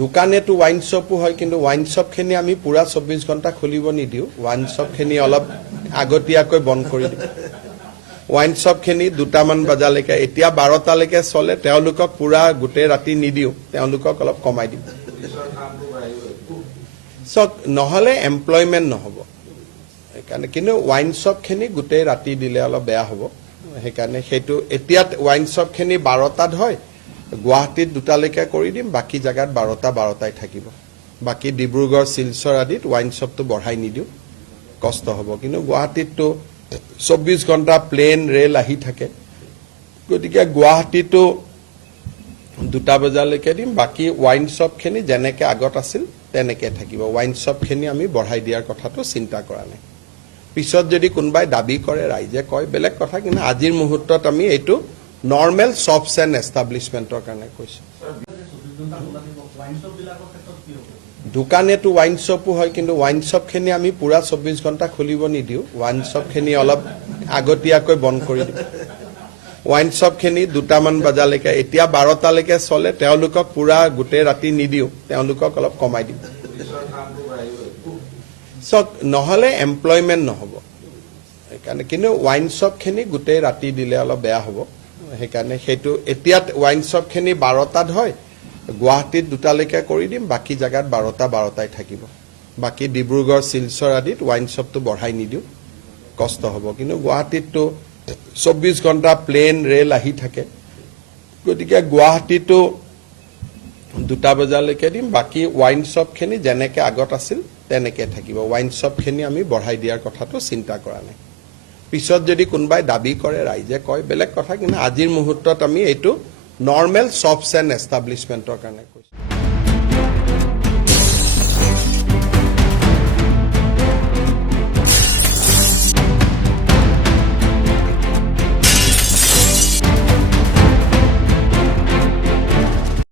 দোকানেতো wine শ্বপো হয়, কিন্তু wine শ্বপখিনি আমি পুৰা 24 ঘণ্টা খুলিব নিদিওঁ। ওয়াইন শ্বপখিনি অলপ আগতীয়াকৈ বন্ধ কৰি দিওঁ। ওয়াইন শ্বপখিনি 2টামান বজালৈকে, এতিয়া 12টালৈকে চলে। তেওঁলোকক পুৰা গোটেই ৰাতি নিদিওঁ, তেওঁলোকক অলপ কমাই দিওঁ। নহ'লে এমপ্লয়মেণ্ট নহ'ব, সেইকাৰণে। কিন্তু ওয়াইন শ্বপখিনি গোটেই ৰাতি দিলে অলপ বেয়া হ'ব, সেইকাৰণে সেইটো এতিয়া ওয়াইন শ্বপখিনি 12টাত হয়, গুৱাহাটীত 2টালৈকে কৰি দিম। বাকী জেগাত 12টাই থাকিব। বাকী ডিব্ৰুগড়, শিলচৰ আদিত ওয়াইন শ্বপটো বঢ়াই নিদিওঁ, কষ্ট হ'ব। কিন্তু গুৱাহাটীততো 24 ঘণ্টা প্লেন ৰেল আহি থাকে, গতিকে গুৱাহাটীতো 2টা বজালৈকে দিম। বাকী ওয়াইন শ্বপখিনি যেনেকৈ আগত আছিল তেনেকৈ থাকিব। ওয়াইন শ্বপখিনি আমি বঢ়াই দিয়াৰ কথাটো চিন্তা কৰা নাই। পিছত যদি কোনোবাই দাবী কৰে, ৰাইজে কয়, বেলেগ কথা। কিন্তু আজিৰ মুহূৰ্তত আমি এইটো নৰ্মেল শ্বপছ এণ্ড এষ্টাব্লিছমেণ্টৰ কাৰণে কৈছোঁ। দোকানেতো ওয়াইন শ্বপো হয়, কিন্তু ওয়াইন শ্বপখিনি আমি পুৰা 24 ঘণ্টা খুলিব নিদিওঁ। ওয়াইন শ্বপখিনি অলপ আগতীয়াকৈ বন্ধ কৰি দিওঁ। ওয়াইন শ্বপখিনি 2টামান বজালৈকে, এতিয়া 12টালৈকে চলে। তেওঁলোকক পুৰা গোটেই ৰাতি নিদিওঁ, তেওঁলোকক অলপ কমাই দিওঁ। নহ'লে এমপ্লয়মেণ্ট নহ'ব, সেইকাৰণে। কিন্তু ওয়াইন শ্বপখিনি গোটেই ৰাতি দিলে অলপ বেয়া হ'ব, সেইকাৰণে। সেইটো এতিয়া ওয়াইন শ্বপখিনি 12টাত হয়, গুৱাহাটীত 2টালৈকে কৰি দিম। বাকী জেগাত 12টাই থাকিব। বাকী ডিব্ৰুগড়, শিলচৰ আদিত ওয়াইন শ্বপটো বঢ়াই নিদিওঁ, কষ্ট হ'ব। কিন্তু গুৱাহাটীততো 24 ঘণ্টা প্লেন ৰেল আহি থাকে, গতিকে গুৱাহাটীতো 2টা বজালৈকে দিম। বাকী ওয়াইন শ্বপখিনি যেনেকৈ আগত আছিল তেনেকৈ থাকিব। ওয়াইন শ্বপখিনি আমি বঢ়াই দিয়াৰ কথাটো চিন্তা কৰা নাই। পিছত যদি কোনোবাই দাবী কৰে, ৰাইজে কয়, বেলেগ কথা। কিন্তু আজিৰ মুহূৰ্তত আমি এইটো নৰ্মেল শ্বপছ এণ্ড এষ্টাব্লিছমেণ্টৰ কাৰণে কৈছোঁ।